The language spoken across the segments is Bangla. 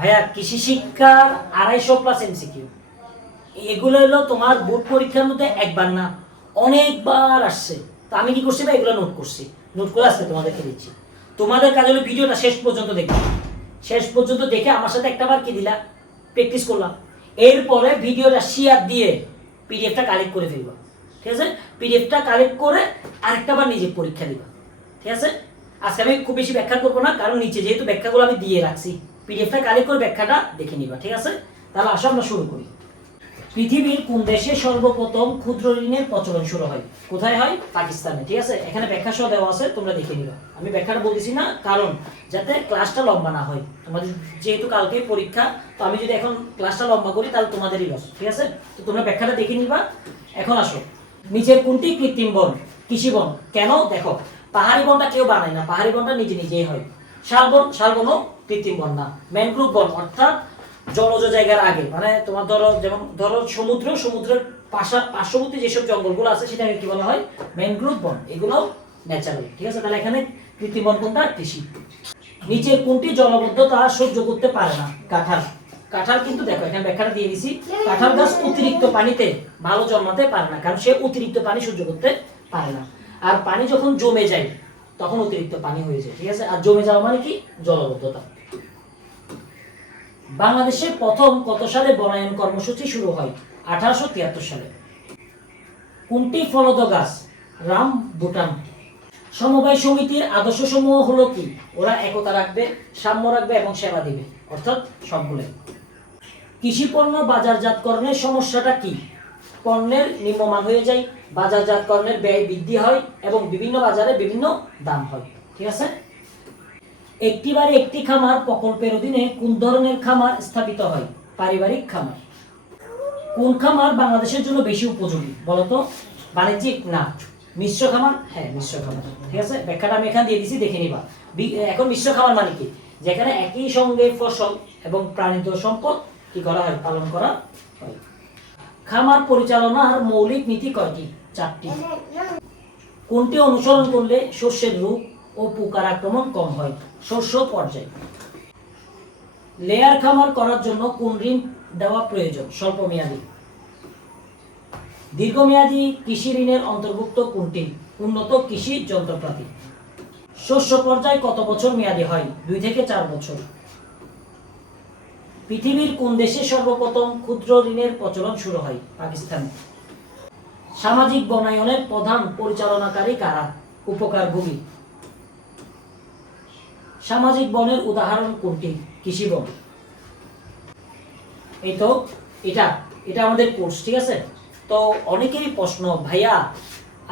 ভাইয়া কৃষি শিক্ষার 250+ এমসিকিউ, এগুলো হলো তোমার বোর্ড পরীক্ষার মধ্যে একবার না অনেকবার আসছে। তো আমি কি করছি ভাই, এগুলো নোট করছি, নোট করে আজকে তোমাদেরকে দিচ্ছি। তোমাদের কাজ হলো ভিডিওটা শেষ পর্যন্ত দেখবে, শেষ পর্যন্ত দেখে আমার সাথে একটাবার কি দিলা, প্র্যাকটিস করলাম। এরপরে ভিডিওটা শেয়ার দিয়ে পিডিএফটা কালেক্ট করে ফেলবা, ঠিক আছে? পিডিএফটা কালেক্ট করে আরেকটাবার নিজে পরীক্ষা দিবা, ঠিক আছে? আজকে আমি খুব বেশি ব্যাখ্যা করবো না, কারণ নিচে যেহেতু ব্যাখ্যাগুলো আমি দিয়ে রাখছি, পিডিএফটা কালেক্ট করে ব্যাখ্যাটা দেখে নিবা, ঠিক আছে? তাহলে আসো আমরা শুরু করি। পৃথিবীর কোন দেশে সর্বপ্রথম ক্ষুদ্র ঋণের প্রচলন শুরু হয়? কোথায় হয়? পাকিস্তানে, ঠিক আছে? এখানে ব্যাখ্যা সহ দেওয়া আছে, তোমরা দেখে নিবা। আমি ব্যাখ্যাটা বলতেছি না, কারণ যাতে ক্লাসটা লম্বা না হয়। তোমাদের যেহেতু কালকে পরীক্ষা, তো আমি যদি এখন ক্লাসটা লম্বা করি তাহলে তোমাদেরই লস, ঠিক আছে? তো তোমরা ব্যাখ্যাটা দেখে নিবা। এখন আসো, নিচের কোনটি কৃত্রিম বন? কৃষি বন। কেন? দেখো, পাহাড়ি বনটা কেউ বানায় না, পাহাড়ি বনটা নিজে নিজেই হয়। শালবন, শালবনও কৃত্রিম বন না। ম্যানগ্রোভ বন অর্থাৎ জলজ জায়গার আগে, মানে তোমার ধরো যেমন ধরো সমুদ্রের পার্শ্ববর্তী যেসব জঙ্গলগুলো আছে সেটাকে কি বলা হয়? ম্যানগ্রোভ বন। এগুলো ন্যাচারাল, ঠিক আছে? তাহলে এখানে কৃত্রিম বন কোনটা? কৃষি। নিচের কোনটি জলবদ্ধতা সহ্য করতে পারে না? কাঁঠাল। কাঁঠাল কিন্তু দেখো এখানে ব্যাখ্যাটা দিয়ে দিছি, কাঁঠাল গাছ অতিরিক্ত পানিতে ভালো জন্মাতে পারে না, কারণ সে অতিরিক্ত পানি সহ্য করতে পারে না। আর পানি যখন জমে যায় তখন অতিরিক্ত পানি হয়ে যায়, ঠিক আছে? আর জমে যাওয়া মানে কি? জলবদ্ধতা। বাংলাদেশে প্রথম কত সালে বনায়ন কর্মসূচি শুরু হয়? 1873 সালে। কোনটি ফলদ গাছ? রাম ভুটান। সমবায় সমিতির আদর্শ সমূহ হলো কি? ওরা একতা রাখবে, সাম্য রাখবে এবং সেবা দিবে, অর্থাৎ সবগুলো। কৃষি পণ্য বাজারজাতকরণের সমস্যাটা কি? পণ্যের নিম্নমান হয়ে যায়, বাজারজাতকরণের ব্যয় বৃদ্ধি হয় এবং বিভিন্ন বাজারে বিভিন্ন দাম হয়, ঠিক আছে? একটি বারে একটি খামার প্রকল্পের অধীনে কোন ধরনের খামার স্থাপিত হয়? পারিবারিক খামার। কোন খামার বাংলাদেশের জন্য বেশি উপযোগী বলতো? বাণিজ্যিক না, মিশ্র খামার। হ্যাঁ, মিশ্র খামার, ঠিক আছে? ব্যাখ্যাটা আমি এখানে দিয়ে দিছি, দেখে নিবা। এখন মিশ্র খামার মানে কি? যেখানে একই সঙ্গে ফসল এবং প্রাণিজ সম্পদ কি করা হয়? পালন করা হয়। খামার পরিচালনার মৌলিক নীতি কয়টি? 4টি। কোনটি অনুসরণ করলে শস্যের রোগ ও পোকার আক্রমণ কম হয়? শস্য পর্যায়। লেয়ার খামার করার জন্য কোন ঋণ দেওয়া প্রয়োজন? স্বল্পমেয়াদী। দীর্ঘমেয়াদী কৃষি ঋণের অন্তর্ভুক্ত কোনটি? উন্নত কৃষি যন্ত্রপাতি। শস্য পর্যায় কত বছর মেয়াদী হয়? 2 থেকে 4 বছর। পৃথিবীর কোন দেশে সর্বপ্রথম ক্ষুদ্র ঋণের প্রচলন শুরু হয়? পাকিস্তান। সামাজিক বনায়নের প্রধান পরিচালনাকারী কারা? উপকারভোগী। সামাজিক বনের উদাহরণ কোনটি? কৃষি বন। এই তো, এটা এটা আমাদের কোর্স, ঠিক আছে? তো অনেকেরই প্রশ্ন, ভাইয়া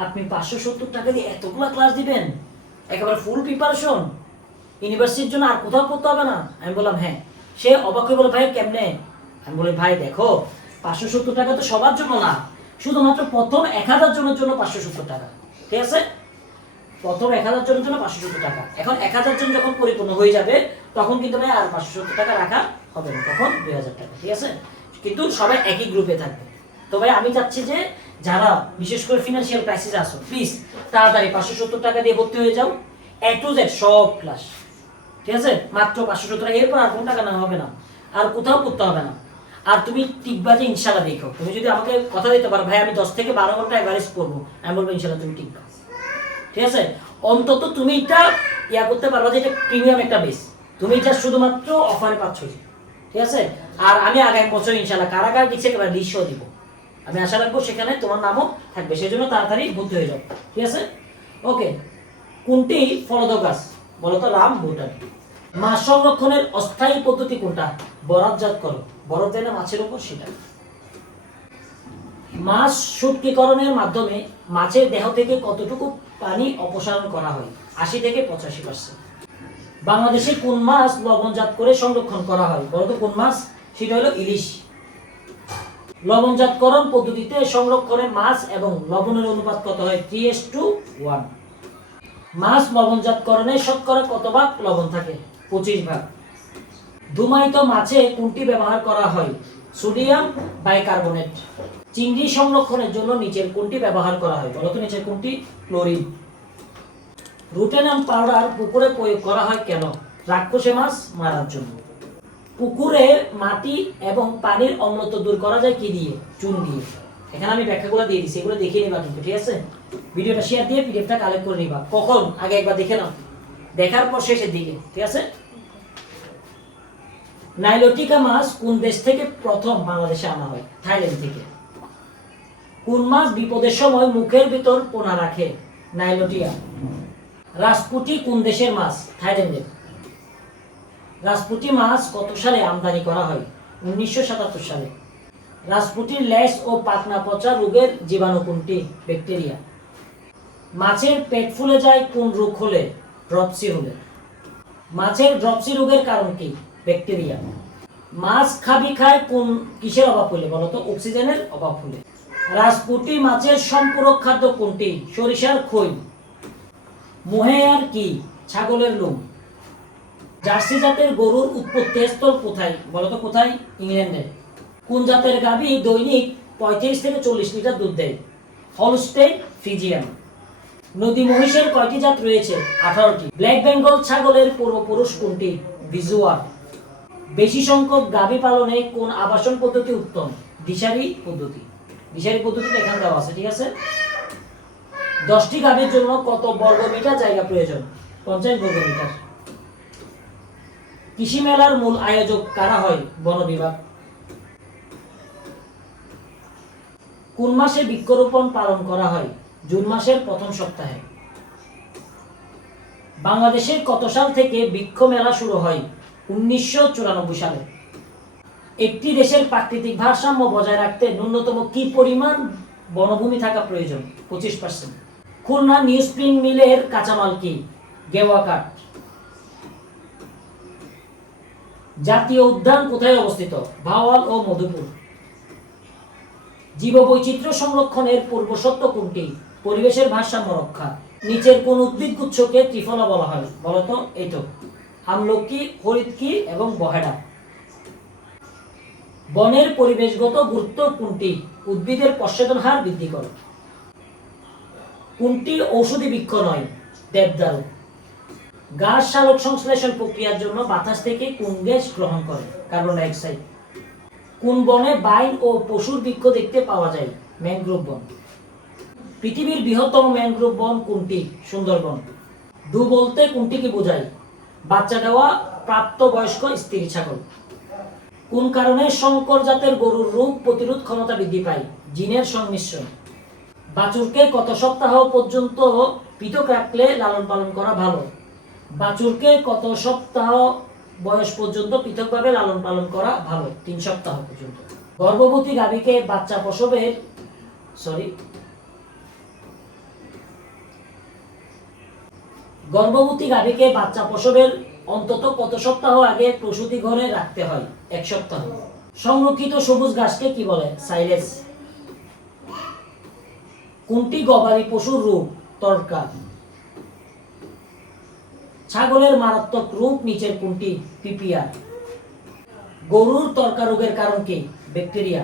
আপনি 570 টাকা দিয়ে এতগুলো ক্লাস দিবেন, একেবারে ফুল প্রিপারেশন, ইউনিভার্সিটির জন্য আর কোথাও পড়তে হবে না? আমি বললাম হ্যাঁ। সে অবাক হয়ে বলে, ভাই কেমনে? আমি বলি, ভাই দেখো 570 টাকা তো সবার জন্য না, শুধুমাত্র প্রথম 1000 জনের জন্য 570 টাকা, ঠিক আছে? প্রথম 1000 জনের জন্য 570 টাকা। এখন 1000 জন যখন পরিপূর্ণ হয়ে যাবে তখন কিন্তু ভাই আর 570 টাকা রাখা হবে না, তখন 2000 টাকা, ঠিক আছে? কিন্তু সবাই একই গ্রুপে থাকবে। তো ভাই আমি চাচ্ছি যে যারা বিশেষ করে ফিনান্সিয়াল ক্রাইসিস আসো, প্লিজ তাড়াতাড়ি 570 টাকা দিয়ে ভর্তি হয়ে যাও, A to Z সব ক্লাস, ঠিক আছে? মাত্র 570 টাকা, এরপর আর কোনো টাকা নেওয়া হবে না, আর কোথাও পড়তে হবে না। আর তুমি টিকবা যে ইনশাল্লাহ। দেখো, তুমি যদি আমাকে কথা দিতে পারো, ভাই আমি 10 থেকে 12 ঘন্টা এভারেজ পড়বো, আমি বলবো ইনশাল্লাহ তুমি টিকবা, ঠিক আছে? অন্তত তুমি এটা করতে পারবা যে এটা প্রিমিয়াম একটা বেস, তুমি এটা শুধুমাত্র অফারে পাচ্ছ, ঠিক আছে? আর আমি আগামী বছর ইনশাল্লাহ কারাগার দিচ্ছে একেবারে লিস্টও দিব, আমি আশা রাখবো সেখানে তোমার নামও থাকবে, সেই জন্য তাড়াতাড়ি ভর্তি হয়ে যাও, ঠিক আছে? ওকে। কোনটি ফলদ গাছ বলতো? রাম ভুটান। মাছ সংরক্ষণের অস্থায়ী পদ্ধতি কোনটা? বরফজাত করো, বরফ দেয় না মাছের উপর, সেটা। মাছ শুটকিকরণের মাধ্যমে মাছের দেহ থেকে কতটুকু পানি অপসারণ করা হয়? 80 থেকে 85%। বাংলাদেশে কোন মাছ লবণজাত করে সংরক্ষণ করা হয় বলতো? কোন মাছ? সেটা হলো ইলিশ। লবণজাতকরণ পদ্ধতিতে সংরক্ষণে মাছ এবং লবণের অনুপাত কত হয়? 3:1। মাছ লবণজাতকরণে শতকরা কত ভাগ লবণ থাকে? 25 ভাগ। ধূমায়িত মাছে কোনটি ব্যবহার করা হয়? Sodium bicarbonate. চিংড়ি সংরক্ষণের জন্য নিচের কোনটি ব্যবহার করা হয় বলতো? নিচের কোনটি? ক্লোরিন। রুটেনাম পাউডার পুকুরে প্রয়োগ করা হয় কেন? রাক্ষসে মাছ মারার জন্য। পুকুরে মাটি এবং পানির অম্লত্ব দূর করা যায় কি দিয়ে? চুন দিয়ে। এখানে আমি ব্যাখ্যাগুলো দিয়ে দিচ্ছি, এগুলো দেখিয়ে নিবা কিন্তু, ঠিক আছে? ভিডিওটা শেয়ার দিয়ে পিডিএফটা কালেক্ট করে নিবা। কখন? আগে একবার দেখে নাও, দেখার পর শেষের দিকে, ঠিক আছে? নাইলোটিকা মাছ কোন দেশ থেকে প্রথম বাংলাদেশে আনা হয়? থাইল্যান্ড থেকে। কোন মাছ বিপদের সময় মুখের ভিতর পোনা রাখে? নাইলোটিয়া। রাজপুটি কোন দেশের মাছ? থাইল্যান্ডের। রাজপুটি মাছ কত সালে আমদানি করা হয়? 1977 সালে। রাজপুটির লেজ ও পাখনা পচা রোগের জীবাণু কোনটি? ব্যাকটেরিয়া। মাছের পেট ফুলে যায় কোন রোগ হলে? ড্রপসি হলে। মাছের ড্রপসি রোগের কারণ কি? ব্যাকটেরিয়া। মাছ খাবি খায় কোন কিসের অভাব হলে? বলতো অক্সিজেনের অভাব হলে। রাজপুটি মাছের সম্পূরক খাদ্য কোনটি? সরিষার খৈল। মোহেয়ার কি? ছাগলের লোম। জার্সি জাতের গরুর উৎপত্তি স্থল কোথায়? বলতো কোথায়? ইংল্যান্ডে। কোন জাতের গাভী দৈনিক 35 থেকে 40 লিটার দুধ দেয়? Holstein Friesian. নদী মহিষের কয়টি জাত রয়েছে? 18টি। ব্ল্যাক বেঙ্গল ছাগলের পূর্বপুরুষ কোনটি? বিজুয়ার। বেশি সংখ্যক গাভী পালনে কোন আবাসন পদ্ধতি উত্তম? দিশারি পদ্ধতি। দিশারি পদ্ধতিটা এখানে দেওয়া আছে, ঠিক আছে? 10টি গাভীর জন্য কত বর্গ মিটার জায়গা প্রয়োজন? 50 বর্গ মিটার। কৃষি মেলার মূল আয়োজক কারা হয়? বন বিভাগ। কোন মাসে বৃক্ষরোপণ পালন করা হয়? জুন মাসের প্রথম সপ্তাহে। বাংলাদেশের কত সাল থেকে বৃক্ষ মেলা শুরু হয়? 1994 সালে। একটি দেশের প্রাকৃতিক ভারসাম্য বজায় রাখতে ন্যূনতম কি পরিমাণ বনভূমি থাকা প্রয়োজন? 25%। খুলনা নিউ স্প্রিং মিলের কাঁচামাল কি? গেওয়া কাঠ। জাতীয় উদ্যান কোথায় অবস্থিত? ভাওয়াল ও মধুপুর। জীববৈচিত্র্য সংরক্ষণের পূর্বশর্ত কোনটি? পরিবেশের ভারসাম্য রক্ষা। নিচের কোন উদ্ভিদগুচ্ছকে ত্রিফলা বলা হয়? বলতো এইতো আমলকি, হরিতকি এবং বহেড়া। বনের পরিবেশগত গুরুত্ব কোনটি? উদ্ভিদের প্রচ্ছদন হার বৃদ্ধি করে। কোনটি ঔষধি বৃক্ষ নয়? দেবদারু। গাছ সালোক সংশ্লেষণ প্রক্রিয়ার জন্য বাতাস থেকে কোন গ্যাস গ্রহণ করে? Carbon die oxide. কোন বনে বাইন ও পশুর বৃক্ষ দেখতে পাওয়া যায়? ম্যানগ্রোভ বন। পৃথিবীর বৃহত্তম ম্যানগ্রোভ বন কোনটি? সুন্দরবন। ডু বলতে কোনটিকে বোঝায়? বাচ্চা দেওয়া প্রাপ্তবয়স্ক স্ত্রী ছাগল। কোন কারণে শঙ্কর জাতের গরুর রোগ প্রতিরোধ ক্ষমতা বৃদ্ধি পায়? জিনের সংমিশ্রণ। বাছুরকে কত সপ্তাহ পর্যন্ত পৃথক রাখলে লালন পালন করা ভালো? বাছুরকে কত সপ্তাহ বয়স পর্যন্ত পৃথকভাবে লালন পালন করা ভালো? 3 সপ্তাহ পর্যন্ত। গর্ভবতী গাভীকে বাচ্চা প্রসবের অন্তত কত সপ্তাহ আগে প্রসূতি ঘরে রাখতে হয়? 1 সপ্তাহ। সংরক্ষিত সবুজ ঘাসকে কি বলে? সাইলেজ। কোনটি গবাদি পশুর রোগ? তরকা। ছাগলের মারাত্মক রোগ নিচের কোনটি? পিপিআর। গরুর তরকা রোগের কারণ কি? ব্যাকটেরিয়া।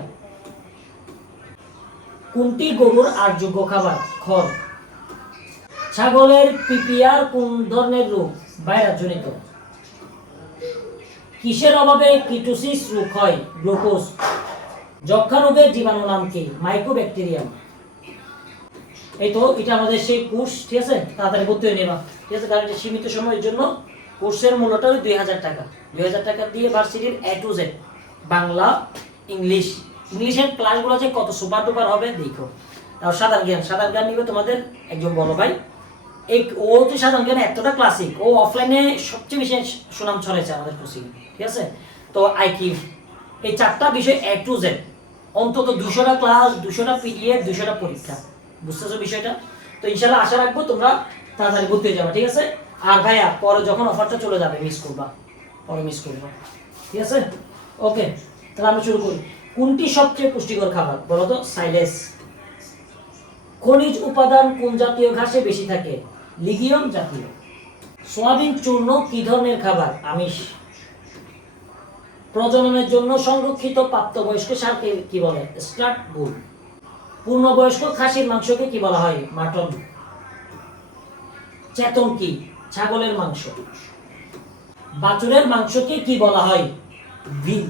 কোনটি গরুর আহারযোগ্য খাবার? খড়। ছাগলের পিপিআর কোন ধরনের রোগ? ভাইরাস জনিত। কিসের অভাবে কিটোসিস রোগ হয়? গ্লুকোজ। যক্ষ্মা রোগের জীবাণু নাম কি? মাইকোব্যাকটেরিয়াম। এই তো এটা আমাদের সেই কোর্স, ঠিক আছে? তাড়াতাড়ি ভর্তি হয়ে নেবা, ঠিক আছে? কারণ এটা সীমিত সময়ের জন্য। কোর্সের মূল্যটা 2000 টাকা। 2000 টাকা দিয়ে ভার্সিটির A to Z বাংলা, ইংলিশের ক্লাসগুলো যে কত সুপার ডুপার হবে দেখো। আর সাধারণ জ্ঞান নিবে তোমাদের একজন বড় ভাই। ও তো সাধারণ জ্ঞান এতটা ক্লাসিক, ও অফলাইনে সবচেয়ে বেশি সুনাম ছড়াইছে আমাদের কোচিং, ঠিক আছে? তো আইকিউ এই 4টা বিষয় A to Z, অন্তত 200টা ক্লাস, 200টা পিডিএফ, 200টা পরীক্ষা। বুঝতেছো বিষয়টা? তো ইনশাআল্লাহ আশা রাখবো তোমরা তাড়াতাড়ি ভর্তি হয়ে যাবে, ঠিক আছে? আর ভাইয়া পরে যখন অফারটা চলে যাবে মিস করবা, ঠিক আছে? ওকে, তাহলে আমরা শুরু করি। কোনটি সবচেয়ে পুষ্টিকর খাবার? বলো তো। সাইলেজ। খনিজ উপাদান কোন জাতীয় ঘাসে বেশি থাকে? লিগিয়ম জাতীয়। সয়াবিন চূর্ণ কি ধরনের খাবার? আমিষ। প্রজননের জন্য সংরক্ষিত প্রাপ্তবয়স্ক ষাঁড়কে কি বলে? স্টার্ট বুল। পূর্ণবয়স্ক খাসির মাংসকে কি বলা হয়? মাটন। চেতন কি? ছাগলের মাংস। বাছুরের মাংসকে কি বলা হয়? ভিল।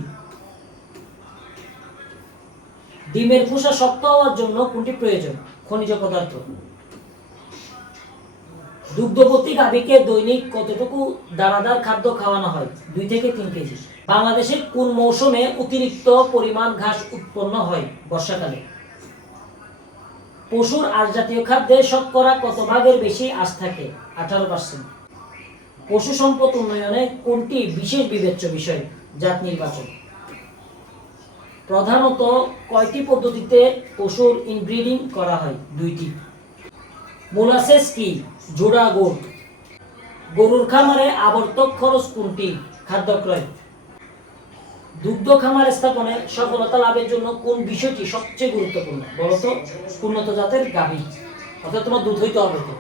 ডিমের খোসা শক্ত হওয়ার জন্য কোনটি প্রয়োজন? খনিজ পদার্থ। দুগ্ধবতী গাভীকে দৈনিক কতটুকু দানাদার খাদ্য খাওয়ানো হয়? 2 থেকে 3 কেজি। বাংলাদেশে কোন মৌসুমে অতিরিক্ত পরিমাণ ঘাস উৎপন্ন হয়? বর্ষাকালে। পশুর আঁশ জাতীয় খাদ্যে শতকরা কত ভাগের বেশি আঁশ থাকে? 18%। পশু সম্পদ উন্নয়নে কোনটি বিশেষ বিবেচ্য বিষয়? জাত নির্বাচন। প্রধানত কয়টি পদ্ধতিতে পশুর ইনব্রিডিং করা হয়? 2টি। মোলাসেস কি? জোড়া গুড়। গরুর খামারে আবর্তক খরচ কোনটি? খাদ্য ক্রয়। দুগ্ধ খামার স্থাপনে সফলতা লাভের জন্য কোন বিষয়টি সবচেয়ে গুরুত্বপূর্ণ? বলতো উন্নত জাতের গাভী, অর্থাৎ তোমার দুধ হইতে হবে তো।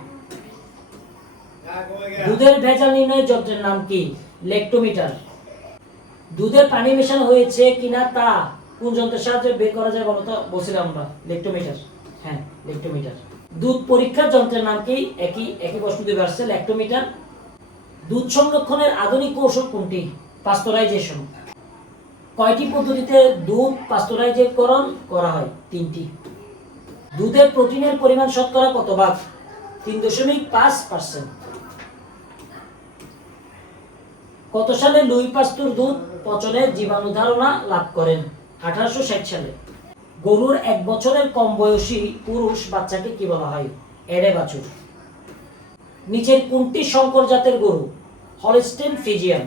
দুধের ভেজাল নির্ণয়ের যন্ত্রের নাম কি? ল্যাক্টোমিটার। দুধে পানি মেশানো হয়েছে কিনা তা কোন যন্ত্রের সাহায্যে বের করা যায় বলতো? বলছিলাম আমরা ল্যাক্টোমিটার। হ্যাঁ, ল্যাক্টোমিটার। দুধ পরীক্ষার যন্ত্রের নাম কি? একই প্রশ্ন দিয়ে আসছে, ল্যাক্টোমিটার। দুধ সংরক্ষণের আধুনিক কৌশল কোনটি? পাস্তুরাইজেশন। কয়টি পদ্ধতিতে দুধ পাস্তুরাইজকরণ করা হয়? 3টি। দুধে প্রোটিনের পরিমাণ শতকরা কত ভাগ? 3.5%। কত সালে লুই পাস্তুর দুধ পচনের জীবাণু ধারণা লাভ করেন? 1860 সালে। গরুর 1 বছরের কম বয়সী পুরুষ বাচ্চাকে কি বলা হয়? এড়ে বাছুর। নিচের কোনটি শঙ্কর জাতের গরু? Holstein Friesian.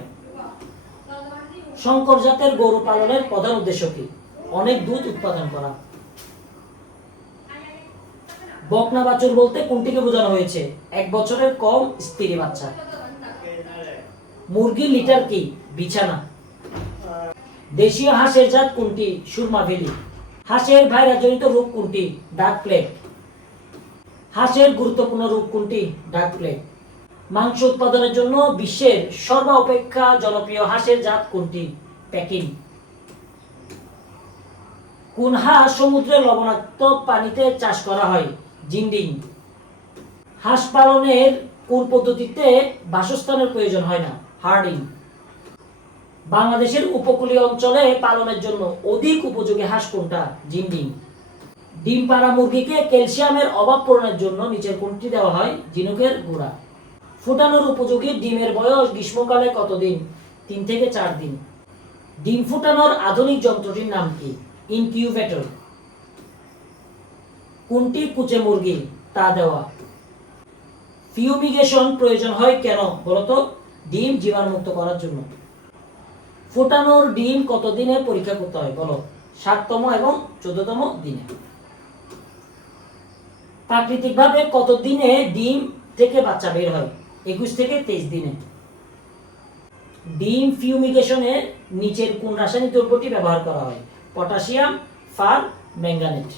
শঙ্কর জাতের গরু পালনের প্রধান উদ্দেশ্য কি? অনেক দুধ উৎপাদন করা। বকনা বাছুর বলতে কোনটিকে বোঝানো হয়েছে? 1 বছরের কম স্ত্রী বাচ্চা। মুরগির লিটার কি? বিছানা। দেশীয় হাঁসের জাত কোনটি? সুরমা ভেলি। হাঁসের ভাইরাসজনিত রোগ কোনটি? ডাক প্লেগ। হাঁসের গুরুত্বপূর্ণ রোগ কোনটি? ডাক প্লেগ। মাংস উৎপাদনের জন্য বিশ্বের সর্বাপেক্ষা জনপ্রিয় হাঁসের জাত কোনটি? পেকিং। কোন হাঁস সমুদ্রের লবণাক্ত পানিতে চাষ করা হয়? জিন্ডিং। হাঁস পালনের কোন পদ্ধতিতে বাসস্থানের প্রয়োজন হয় না? হার্ডিং। বাংলাদেশের উপকূলীয় অঞ্চলে পালনের জন্য অধিক উপযোগী হাঁস কোনটা? জিন্ডিং। ডিম পাড়া মুরগিকে ক্যালসিয়ামের অভাব পূরণের জন্য নিচের কোনটি দেওয়া হয়? ঝিনুকের গুঁড়া। ফোটানোর উপযোগী ডিমের বয়স গ্রীষ্মকালে কতদিন? 3 থেকে 4 দিন। ডিম ফোটানোর আধুনিক যন্ত্রটির নাম কি? ইনকিউবেটর। কোনটি কুচে মুরগি? তা দেওয়া। ফিউমিগেশন প্রয়োজন হয় কেন বলতো? ডিম জীবাণুমুক্ত করার জন্য। ফোটানোর ডিম কত দিনে পরীক্ষা করতে হয়? বলো। 7তম এবং 14তম দিনে। প্রাকৃতিকভাবে কত দিনে ডিম থেকে বাচ্চা বের হয়? 21 থেকে 23 দিনে। ডিম ফিউমিগেশনে নিচের কোন রাসায়নিক দ্রব্যটি ব্যবহার করা হয়? Potassium, permanganate.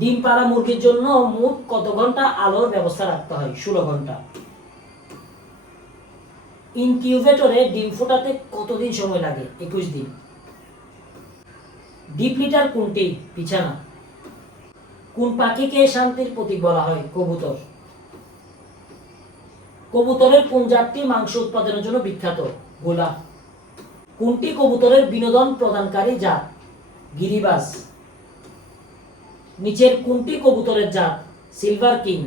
ডিম পাড়া মুরগির জন্য মোট কত ঘন্টা আলোর ব্যবস্থা রাখতে হয়? 16 ঘন্টা। ইনকিউবেটরে ডিম ফোটাতে কতদিন সময় লাগে? 21 দিন। ডিপ লিটার কোনটি? বিছানা। কোন পাখিকে শান্তির প্রতীক বলা হয়? কবুতর। কবুতরের কোন জাতটি মাংস উৎপাদনের জন্য বিখ্যাত? গোলা। কোনটি কবুতরের বিনোদন প্রদানকারী জাত? গিরিবাজ। নিচের কোনটি কবুতরের জাত? Silver king.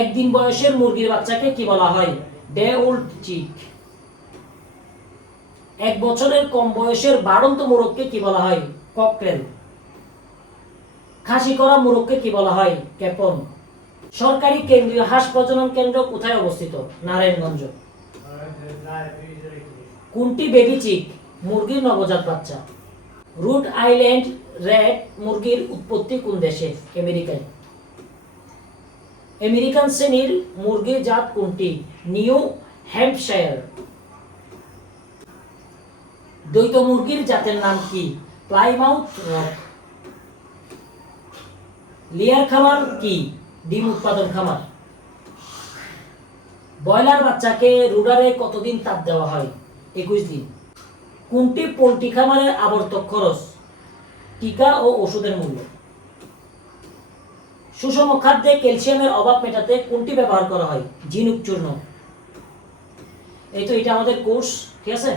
একদিন বয়সের মুরগির বাচ্চাকে কি বলা হয়? ডে ওল্ড চিক। 1 বছরের কম বয়সের বাড়ন্ত মোরগকে কি বলা হয়? ককটেল। খাসি করা মোরগকে কি বলা হয়? ক্যাপন। সরকারি কেন্দ্রীয় হাঁস প্রজনন কেন্দ্র কোথায় অবস্থিত? নারায়ণগঞ্জ। কোনটি বেবি চিক? মুরগির নবজাত বাচ্চা। রুট আইল্যান্ড রেড মুরগির উৎপত্তি কোন দেশে? আমেরিকায়। আমেরিকান শ্রেণীর মুরগির জাত কোনটি? New Hampshire. দ্বৈত মুরগির জাতের নাম কি? Plymouth rock. লেয়ার খামার কি? ডিম উৎপাদন খামার। ব্রয়লার বাচ্চাকে রুডারে কতদিন তাপ দেওয়া হয়? 21 দিন। কোনটি পোল্ট্রি খামারের আবর্তক খরচ? টিকা ও ওষুধের মূল্য। সুষম খাদ্যে ক্যালসিয়ামের অভাব মেটাতে কোনটি ব্যবহার করা হয়? ঝিনুক চূর্ণ। এই তো এটা আমাদের কোর্স, ঠিক আছে?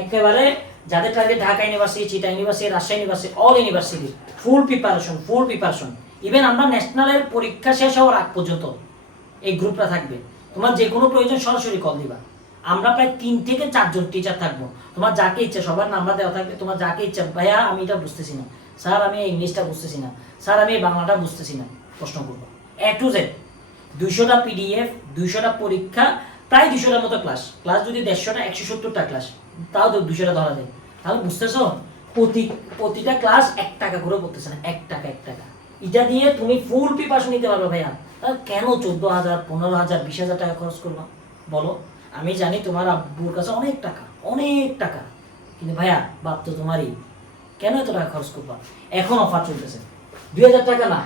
একেবারে যাদের টার্গেট ঢাকা ইউনিভার্সিটি, চিটা university, Rajshahi university, all university ফুল প্রিপারেশন। ইভেন আমরা ন্যাশনালের পরীক্ষা শেষ হওয়ার আগ পর্যন্ত এই গ্রুপটা থাকবে। তোমার যে কোনো প্রয়োজন সরাসরি কল দিবা। আমরা প্রায় 3 থেকে 4 জন টিচার থাকবো। তোমার যাকে ইচ্ছা সবার নাম্বার দেওয়া থাকবে। তোমার যাকে ইচ্ছা, ভাইয়া আমি এটা বুঝতেছি না, স্যার আমি ইংলিশটা বুঝতেছি না, স্যার আমি বাংলাটা বুঝতেছি না, প্রশ্ন করবো। A to Z 200টা পিডিএফ, 200টা পরীক্ষা, প্রায় 200টার মতো ক্লাস যদি 150টা 170টা ক্লাস, তাও তো 200টা ধরা যায়। তাহলে বুঝতেছো প্রতিটা ক্লাস 1 টাকা করে করতেছে না, 1 টাকা এটা দিয়ে তুমি ফুল প্রিপারেশন নিতে পারবে ভাইয়া। তাহলে কেন 14,000 15,000 20,000 টাকা খরচ করবা বলো? আমি জানি তোমার আব্বুর কাছে অনেক টাকা, কিন্তু ভাইয়া বাপ তো তোমারই, কেন এত টাকা খরচ করবা? এখন অফার চলতেছে 2,000 টাকা না,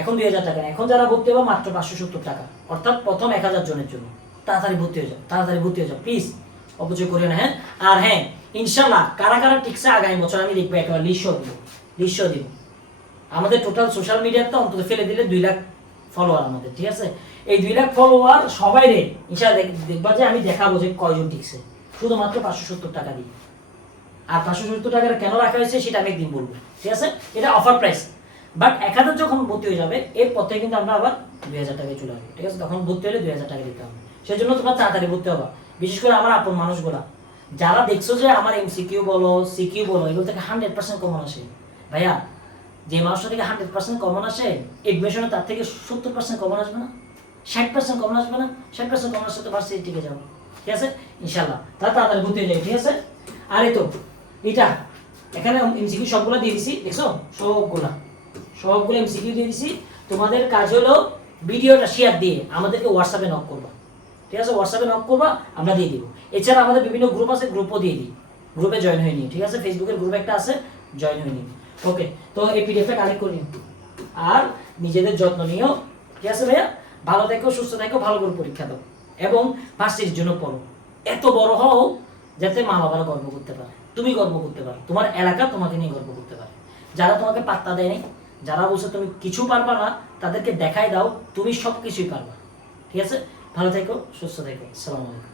এখন 2,000 টাকা না, এখন যারা ভর্তি হবে মাত্র 570 টাকা, অর্থাৎ প্রথম 1,000 জনের জন্য। তাড়াতাড়ি ভর্তি হয়ে যাও প্লিজ, অপচয় করিও না। হ্যাঁ, আর হ্যাঁ ইনশাল্লাহ কারা টিকছে আগামী বছর আমি দেখবো একেবারে লিস্ট দিব। আমাদের টোটাল সোশ্যাল মিডিয়াতে অন্তত ফেলে দিলে 2 লাখ ফলোয়ার আমাদের, ঠিক আছে? এই 2 লাখ ফলোয়ার সবাই রে ইনশাল্লাহ দেখবা যে আমি দেখাবো যে কয়জন টিকছে, শুধুমাত্র 570 টাকা দিয়ে। আর 570 টাকার কেন রাখা হয়েছে সেটা আমি একদিন বলবো, ঠিক আছে? এটা অফার প্রাইস। বাট 1,000 যখন ভর্তি হয়ে যাবে এরপর থেকে কিন্তু আমরা আবার 2,000 টাকায় চলে আসবো, ঠিক আছে? তখন ভর্তি হলে 2,000 টাকা দিতে হবে। সেই জন্য তোমরা তাড়াতাড়ি ভর্তি হবা। বিশেষ করে আমার আপন মানুষগুলা যারা দেখছো যে আমার এমসিকিউ বলো সিকিউ বলো এগুলো থেকে 100% কমন আসে। ভাইয়া যে মানুষটা থেকে 100% কমন আসে, এডমিশনে তার থেকে 70% কমন আসবে না, 60% কমন আসবে না, 60% কমন আসলে তো ভার্সিটি টিকে যাবো, ঠিক আছে? ইনশাল্লাহ তাহলে তাড়াতাড়ি ভর্তি হয়ে যাবে, ঠিক আছে? আর এই তো এটা এখানে এমসিকিউ সবগুলো দিয়ে দিছি, দেখছো? সবগুলো এমসিকিউ দিয়ে দিছি। তোমাদের কাজ হলো ভিডিওটা শেয়ার দিয়ে আমাদেরকে হোয়াটসঅ্যাপে নক করবা, ঠিক আছে? হোয়াটসঅ্যাপে নক করবা, আমরা দিয়ে দিব। এছাড়া আমাদের বিভিন্ন গ্রুপ আছে, গ্রুপও দিয়ে দিই, গ্রুপে জয়েন হয়ে নিই, ঠিক আছে? ফেসবুকের গ্রুপ একটা আছে, জয়েন হয়ে নিই। ওকে, তো এই পিডিএফটা কালেক্ট করে নিও আর নিজেদের যত্ন নিও, ঠিক আছে ভাইয়া? ভালো থেকো, সুস্থ থেকো, ভালো করে পরীক্ষা দাও এবং ভার্সিটির জন্য পড়ো। এত বড় হও যাতে মা বাবারা গর্ব করতে পারে, তুমি গর্ব করতে পারো, তোমার এলাকা তোমাকে নিয়ে গর্ব করতে পারে। যারা তোমাকে পাত্তা দেয়নি, যারা বলছে তুমি কিছু পারবা না, তাদেরকে দেখাই দাও তুমি সব কিছুই পারবা, ঠিক আছে? ভালো থেকো, সুস্থ থেকো, আসসালামু আলাইকুম।